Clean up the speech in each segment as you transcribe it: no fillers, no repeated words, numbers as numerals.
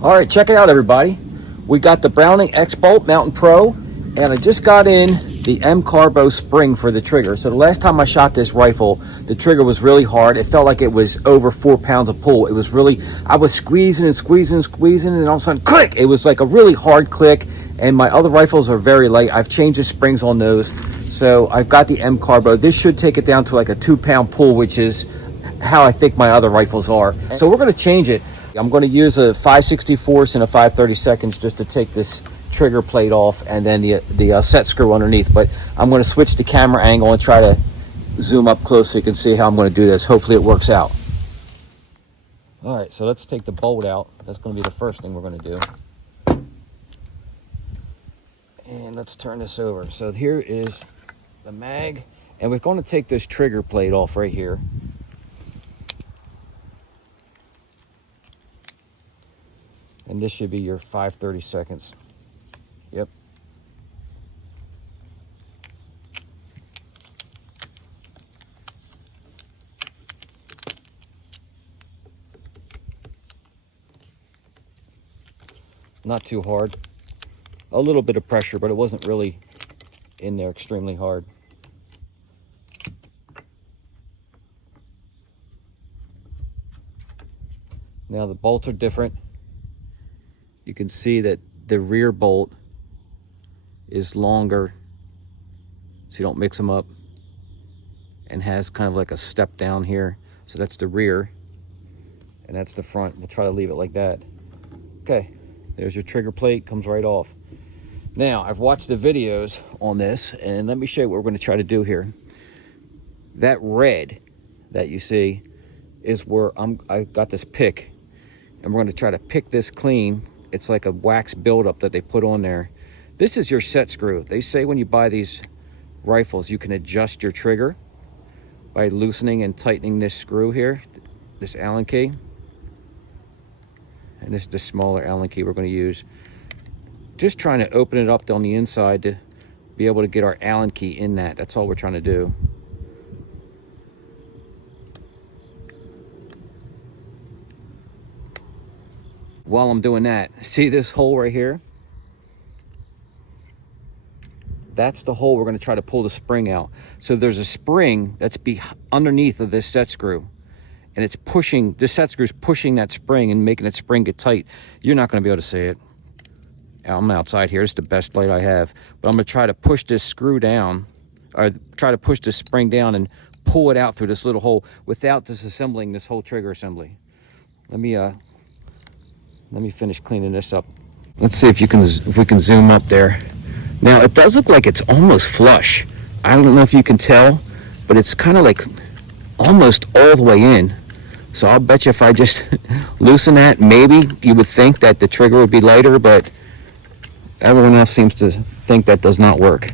All right, check it out, everybody. We got the Browning X-Bolt Mountain Pro, and I just got in the M CARBO spring for the trigger. So the last time I shot this rifle, the trigger was really hard. It felt like it was over 4 pounds of pull. It was really, I was squeezing and squeezing and squeezing, and all of a sudden, click! It was like a really hard click, and my other rifles are very light. I've changed the springs on those. So I've got the M CARBO. This should take it down to like a 2 pound pull, which is how I think my other rifles are. So we're gonna change it. I'm going to use a 5/64 and a 5/32 just to take this trigger plate off, and then the set screw underneath. But I'm going to switch the camera angle and try to zoom up close so you can see how I'm going to do this. Hopefully it works out. All right, so let's take the bolt out. That's going to be the first thing we're going to do. And let's turn this over. So here is the mag, and we're going to take this trigger plate off right here. And this should be your 5/32. Yep. Not too hard. A little bit of pressure, but it wasn't really in there extremely hard. Now the bolts are different. You can see that the rear bolt is longer, so you don't mix them up, and has kind of like a step down here. So that's the rear, and that's the front. We'll try to leave it like that. Okay, there's your trigger plate, comes right off. Now, I've watched the videos on this, and let me show you what we're going to try to do here. That red that you see is where I've got this pick, and we're going to try to pick this clean. It's like a wax buildup that they put on there. This is your set screw. They say when you buy these rifles, you can adjust your trigger by loosening and tightening this screw here, this Allen key. And this is the smaller Allen key we're going to use. Just trying to open it up on the inside to be able to get our Allen key in that. That's all we're trying to do. While I'm doing that, see this hole right here? That's the hole we're going to try to pull the spring out. So there's a spring that's underneath of this set screw, and it's pushing, this set screw is pushing that spring and making that spring get tight. You're not going to be able to see it. I'm outside here. It's the best light I have, but I'm going to try to push this screw down, or try to push this spring down and pull it out through this little hole without disassembling this whole trigger assembly. Let me finish cleaning this up. Let's see if we can zoom up there. Now it does look like it's almost flush. I don't know if you can tell, but it's kind of like almost all the way in. So I'll bet you if I just loosen that, maybe you would think that the trigger would be lighter, but everyone else seems to think that does not work.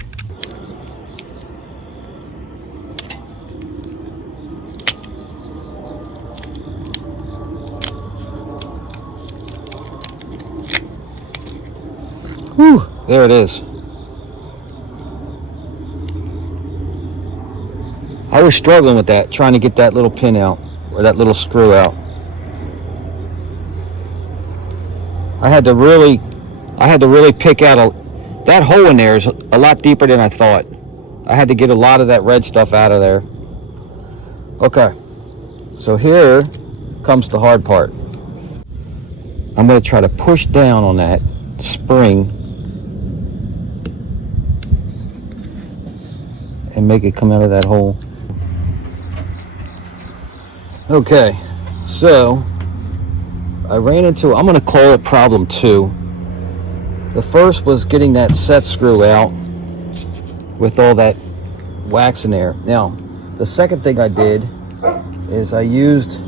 Whew, there it is. I was struggling with that, trying to get that little pin out, or that little screw out. I had to really pick out that hole in there is a lot deeper than I thought. I had to get a lot of that red stuff out of there. Okay, so here comes the hard part. I'm going to try to push down on that spring and make it come out of that hole. Okay, so I ran into, I'm going to call it problem 2. The first was getting that set screw out with all that wax in there. Now, the second thing I did is I used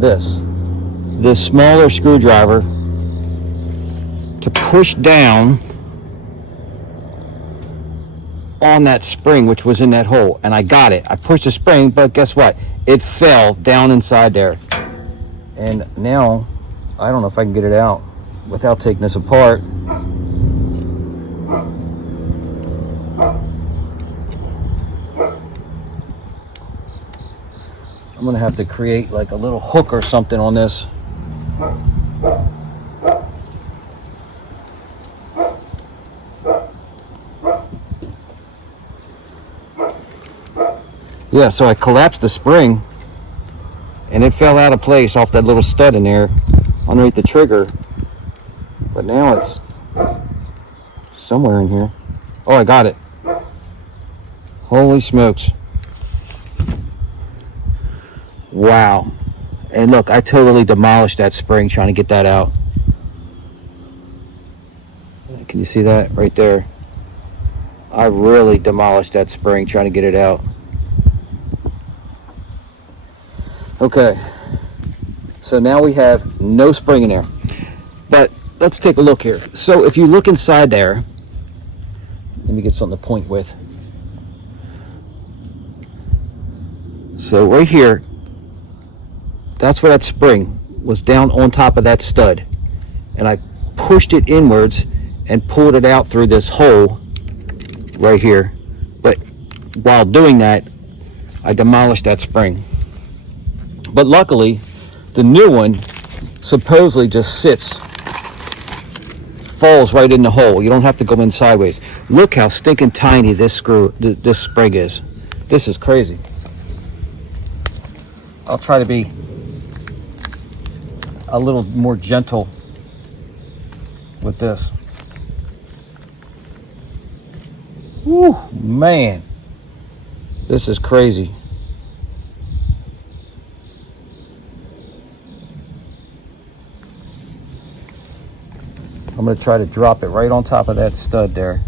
this smaller screwdriver to push down on that spring which was in that hole, and I got it. I pushed the spring, but guess what? It fell down inside there. And now I don't know if I can get it out without taking this apart. I'm gonna have to create like a little hook or something on this. Yeah, so I collapsed the spring and it fell out of place off that little stud in there underneath the trigger. But now it's somewhere in here. Oh, I got it. Holy smokes. Wow. And look, I totally demolished that spring trying to get that out. Can you see that right there? I really demolished that spring trying to get it out. Okay, so now we have no spring in there. But let's take a look here. So if you look inside there, let me get something to point with. So right here, that's where that spring was, down on top of that stud. And I pushed it inwards and pulled it out through this hole right here. But while doing that, I demolished that spring. But luckily, the new one supposedly just sits, falls right in the hole. You don't have to go in sideways. Look how stinking tiny this spring is. This is crazy. I'll try to be a little more gentle with this. Whew, man, this is crazy. I'm going to try to drop it right on top of that stud there.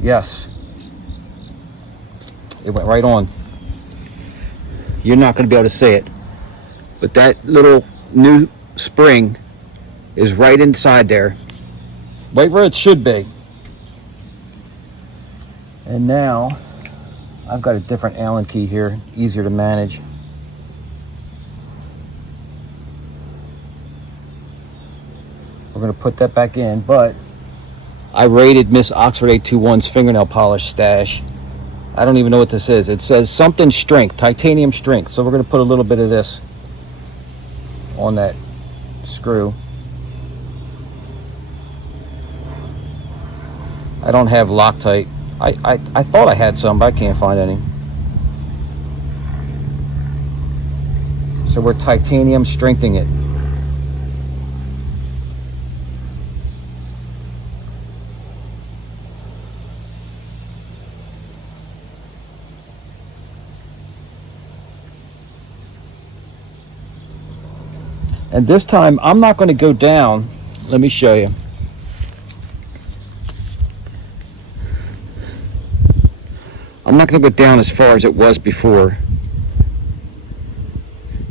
Yes. It went right on. You're not going to be able to see it. But that little new spring is right inside there. Right where it should be. And now I've got a different Allen key here, easier to manage. We're going to put that back in, but I rated Miss Oxford 821's fingernail polish stash. I don't even know what this is. It says something strength, titanium strength. So we're going to put a little bit of this on that screw. I don't have Loctite. I thought I had some, but I can't find any. So we're titanium strengthening it. And this time I'm not going to go down. Let me show you. I'm not going to go down as far as it was before.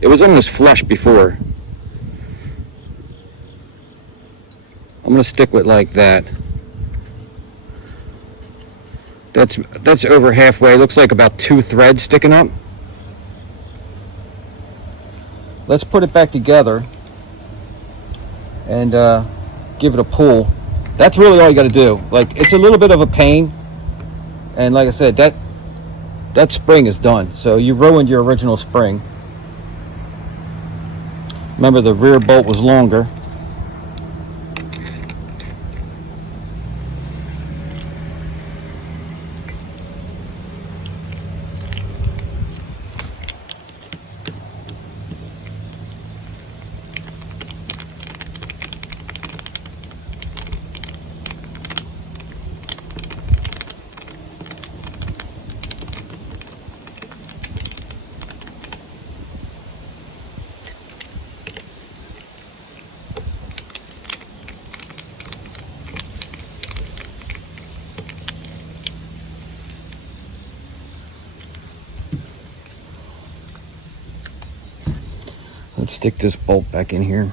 It was almost flush before. I'm going to stick with like that. That's over halfway. Looks like about 2 threads sticking up. Let's put it back together and give it a pull. That's really all you got to do. Like, it's a little bit of a pain, and like I said, that spring is done. So you ruined your original spring. Remember, the rear bolt was longer. Let's stick this bolt back in here.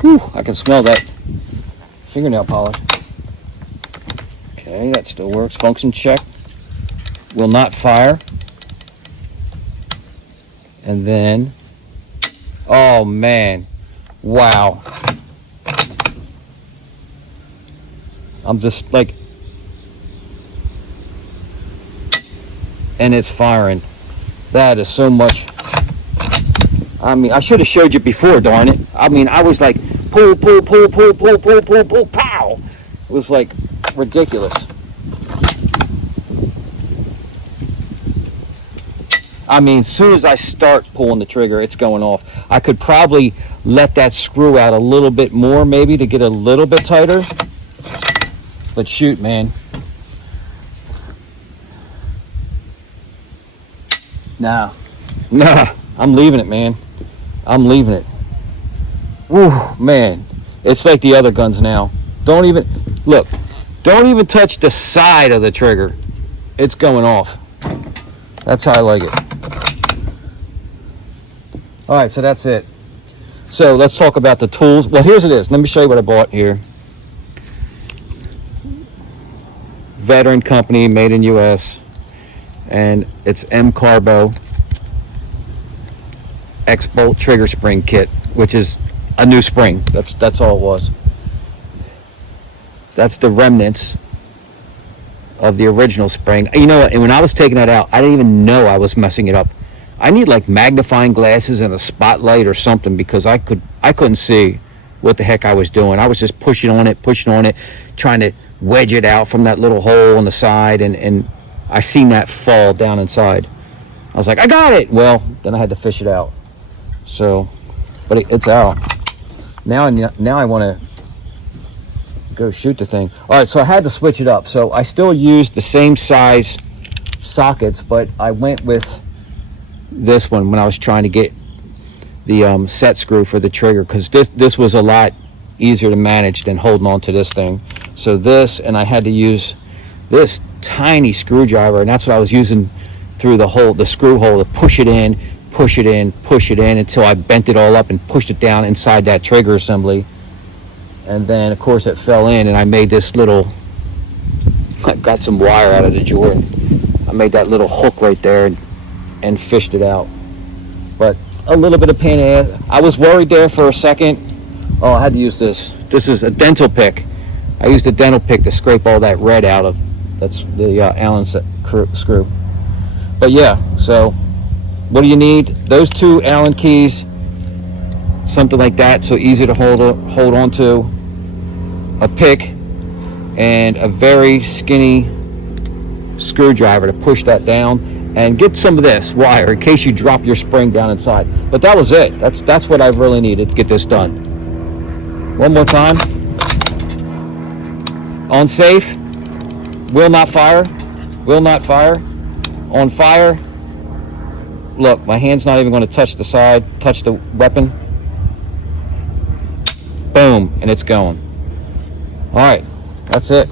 Whew, I can smell that fingernail polish. Okay, that still works. Function check. Will not fire. And then, oh man, wow. I'm just like, and it's firing. That is so much. I mean, I should have showed you before, darn it. I mean, I was like, pull, pull, pull, pull, pull, pull, pull, pull, pow. It was like ridiculous. I mean, as soon as I start pulling the trigger, it's going off. I could probably let that screw out a little bit more, maybe, to get a little bit tighter. But shoot, man. Nah, I'm leaving it, man. I'm leaving it. Woo, man. It's like the other guns now. Don't even touch the side of the trigger. It's going off. That's how I like it. All right, so that's it. So let's talk about the tools. Well, here's it is. Let me show you what I bought here. Veteran company, made in US, and it's M CARBO X-Bolt trigger spring kit, which is a new spring. That's all it was. That's the remnants of the original spring. You know what? And when I was taking that out, I didn't even know I was messing it up. I need like magnifying glasses and a spotlight or something, because I couldn't see what the heck I was doing. I was just pushing on it, trying to wedge it out from that little hole on the side, and I seen that fall down inside. I was like, I got it. Well, then I had to fish it out. So, but it's out. Now I want to go shoot the thing. All right, so I had to switch it up. So I still used the same size sockets, but I went with this one when I was trying to get the set screw for the trigger, because this was a lot easier to manage than holding on to this thing. So this, and I had to use this tiny screwdriver, and that's what I was using through the screw hole to push it in until I bent it all up and pushed it down inside that trigger assembly. And then of course it fell in, and I made this little, I got some wire out of the drawer, and I made that little hook right there and fished it out. But a little bit of pain in the ass. I was worried there for a second. Oh, I had to use this. This is a dental pick. I used a dental pick to scrape all that red out of, that's the Allen screw. But yeah, so what do you need? Those two Allen keys, something like that, so easy to hold on to, a pick, and a very skinny screwdriver to push that down, and get some of this wire in case you drop your spring down inside. But that was it. That's what I really needed to get this done. One more time. On safe, will not fire, on fire. Look, my hand's not even going to touch the weapon. Boom, and it's going. All right, that's it.